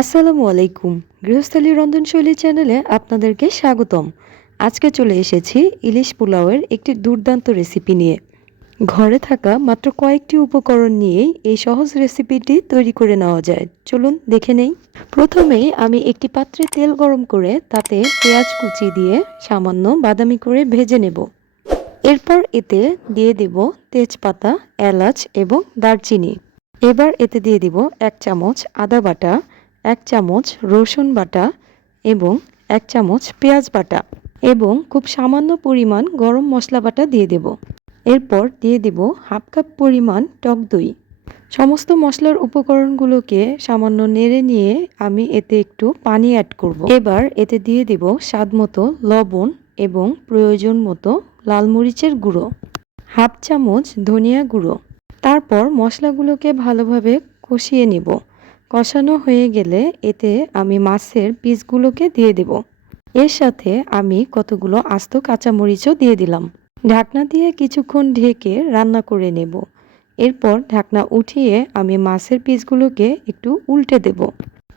আসসালামু আলাইকুম। গৃহস্থলী রন্ধনশৈলী চ্যানেলে আপনাদেরকে স্বাগতম। আজকে চলে এসেছি ইলিশ পোলাওয়ের একটি দুর্দান্ত রেসিপি নিয়ে। ঘরে থাকা মাত্র কয়েকটি উপকরণ নিয়েই এই সহজ রেসিপিটি তৈরি করে নেওয়া যায়। চলুন দেখে নেই। প্রথমেই আমি একটি পাত্রে তেল গরম করে তাতে পেঁয়াজ কুচি দিয়ে সামান্য বাদামি করে ভেজে নেব। এরপর এতে দিয়ে দেব তেজপাতা, এলাচ এবং দারচিনি। এবার এতে দিয়ে দিব এক চামচ আদা বাটা এক চামচ রসুন বাটা এবং এক চামচ পেঁয়াজ বাটা এবং খুব সামান্য পরিমাণ গরম মশলা বাটা দিয়ে দেব। এরপর দিয়ে দেব হাফ কাপ পরিমাণ টক দই। সমস্ত মশলার উপকরণগুলোকে সামান্য নেড়ে নিয়ে আমি এতে একটু পানি অ্যাড করব। এবার এতে দিয়ে দেব স্বাদ মতো লবণ এবং প্রয়োজন মতো লাল মরিচের গুঁড়ো, হাফ চামচ ধনিয়া গুঁড়ো। তারপর মশলাগুলোকে ভালোভাবে কষিয়ে নেব। কষানো হয়ে গেলে এতে আমি মাছের পিসগুলোকে দিয়ে দেব। এর সাথে আমি কতগুলো আস্ত কাঁচামরিচও দিয়ে দিলাম। ঢাকনা দিয়ে কিছুক্ষণ ঢেকে রান্না করে নেব। এরপর ঢাকনা উঠিয়ে আমি মাছের পিসগুলোকে একটু উল্টে দেব।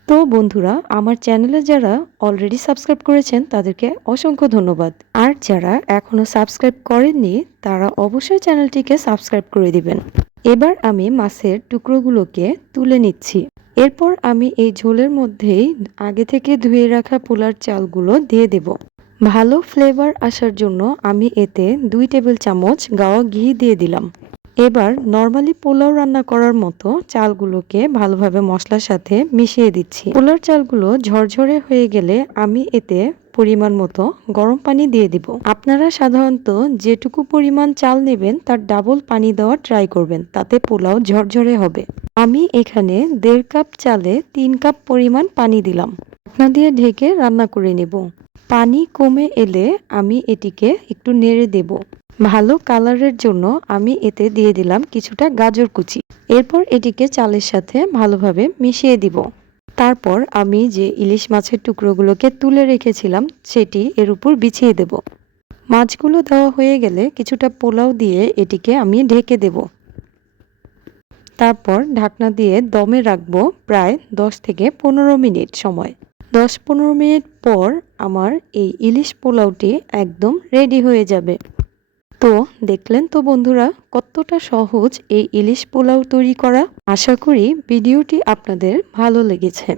তো বন্ধুরা, আমার চ্যানেলে যারা অলরেডি সাবস্ক্রাইব করেছেন, তাদেরকে অসংখ্য ধন্যবাদ। আর যারা এখনও সাবস্ক্রাইব করেননি, তারা অবশ্যই চ্যানেলটিকে সাবস্ক্রাইব করে দিবেন। এবার আমি মাছের টুকরোগুলোকে তুলে নিচ্ছি। এরপর আমি এই ঝোলের মধ্যেই আগে থেকে ধুয়ে রাখা পোলার চালগুলো দিয়ে দেব। ভালো ফ্লেভার আসার জন্য আমি এতে দুই টেবিল চামচ গাওয়া ঘি দিয়ে দিলাম। এবার নর্মালি পোলাও রান্না করার মতো চালগুলোকে ভালোভাবে মশলার সাথে মিশিয়ে দিচ্ছি। পোলার চালগুলো ঝরঝরে হয়ে গেলে আমি এতে পরিমাণ মতো গরম পানি দিয়ে দিব। আপনারা সাধারণত যেটুকু পরিমাণ চাল নেবেন, তার ডাবল পানি দেওয়ার ট্রাই করবেন, তাতে পোলাও ঝরঝরে হবে। আমি এখানে দেড় কাপ চালে তিন কাপ পরিমাণ পানি দিলাম। ঢাকনা দিয়ে ঢেকে রান্না করে নেব। পানি কমে এলে আমি এটিকে একটু নেড়ে দেব। ভালো কালারের জন্য আমি এতে দিয়ে দিলাম কিছুটা গাজর কুচি। এরপর এটিকে চালের সাথে ভালোভাবে মিশিয়ে দিব। তারপর আমি যে ইলিশ মাছের টুকরোগুলোকে তুলে রেখেছিলাম, সেটি এর উপর বিছিয়ে দেব। মাছগুলো দেওয়া হয়ে গেলে কিছুটা পোলাও দিয়ে এটিকে আমি ঢেকে দেব। তারপর ঢাকনা দিয়ে দমে রাখব প্রায় দশ থেকে পনেরো মিনিট সময়। দশ পনেরো মিনিট পর আমার এই ইলিশ পোলাওটি একদম রেডি হয়ে যাবে। তো দেখলেন তো বন্ধুরা, কতটা সহজ এই ইলিশ পোলাও তৈরি করা। আশা করি ভিডিওটি আপনাদের ভালো লেগেছে।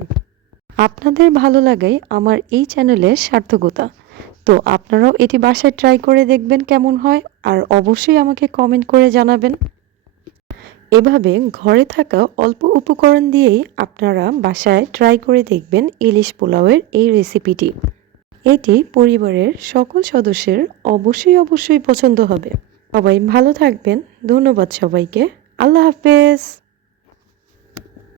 আপনাদের ভালো লাগাই আমার এই চ্যানেলের সার্থকতা। তো আপনারাও এটি বাসায় ট্রাই করে দেখবেন কেমন হয়, আর অবশ্যই আমাকে কমেন্ট করে জানাবেন। এভাবে ঘরে থাকা অল্প উপকরণ দিয়েই আপনারা বাসায় ট্রাই করে দেখবেন ইলিশ পোলাওয়ের এই রেসিপিটি। এটি পরিবারের সকল সদস্যের অবশ্যই অবশ্যই পছন্দ হবে। সবাই ভালো থাকবেন। ধন্যবাদ সবাইকে। আল্লাহ হাফেজ।